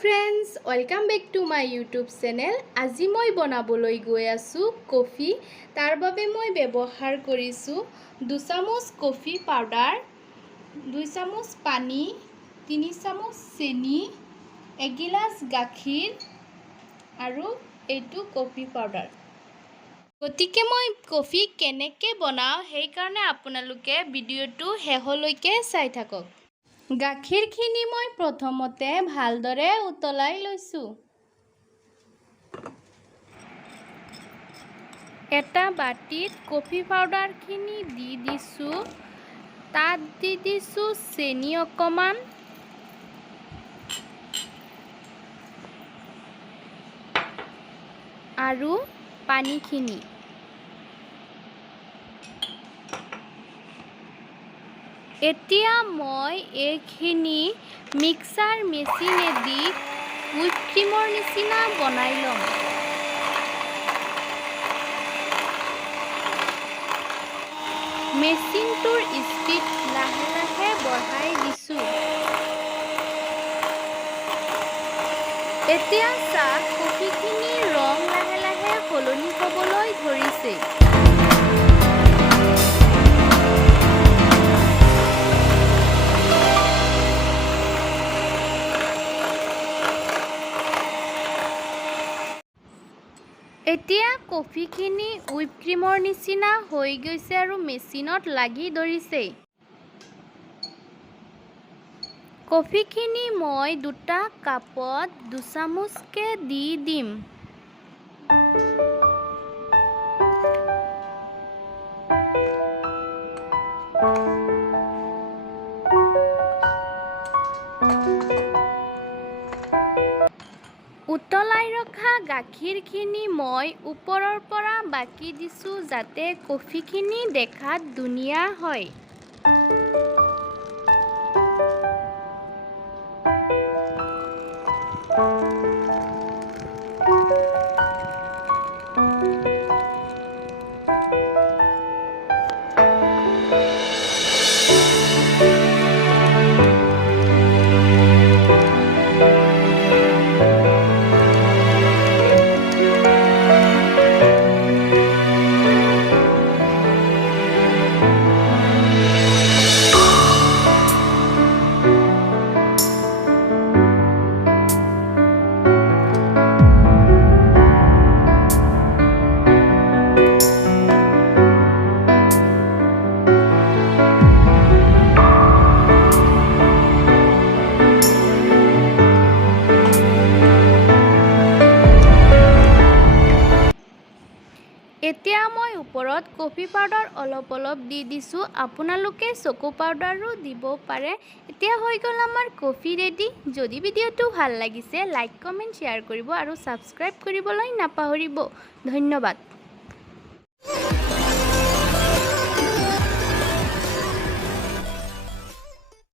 friends, welcome back to my YouTube channel. আজি মই বনাবলৈ গৈ আছো কফি। তাৰ বাবে মই ব্যৱহাৰ কৰিছো 2 চামুচ কফি পাউডাৰ, 2 চামুচ পানী, 3 চামুচ চেনি, 1 গিলাস গাখীৰ আৰু এইটো কফি পাউডাৰ। গতিকে মই কফি কেনেকৈ বনাও সেই কাৰণে আপোনালোকে ভিডিওটো শেষলৈকে চাই থাকক। গাখীৰখিনি মই প্ৰথমতে ভালদৰে উতলাই লৈছো। এটা বাটিত কফি পাউডাৰখিনি দি দিছো। তাত দি দিছো চেনি অকমান, আৰু পানীখিনি। এতিয়া মই এইখিনি মিক্সাৰ মেচিনেদি হুইপ ক্ৰীমৰ নিচিনা বনাই লম। মেচিনটোৰ স্পীড লাহে লাহে বঢ়াই দিছো। এতিয়া চাহ কফিখিনিৰ ৰং লাহে লাহে সলনি হ'বলৈ ধৰিছে। এতিয়া কফিখিনি হুইপ ক্ৰীমৰ নিচিনা হৈ গৈছে আৰু মেচিনত লাগি ধৰিছে। কফিখিনি মই 2টা কাপত 2 চামুচকে দি দিম। উতলাই ৰখা গাখীৰখিনি মই ওপৰৰ পৰা বাকি দিছো যাতে কফিখিনি দেখাত ধুনীয়া হয়। এতিয়া মই ওপৰত কফি পাউডাৰ অলপ অলপ দি দিছো। আপোনালোকে চকো পাউডাৰো দিব পাৰে। এতিয়া হৈ গ'ল আমাৰ কফি ৰেডি। যদি ভিডিওটো ভাল লাগিছে লাইক, কমেন্ট, শ্বেয়াৰ কৰিব আৰু সাবস্ক্ৰাইব কৰিবলৈ নাপাহৰিব। ধন্যবাদ।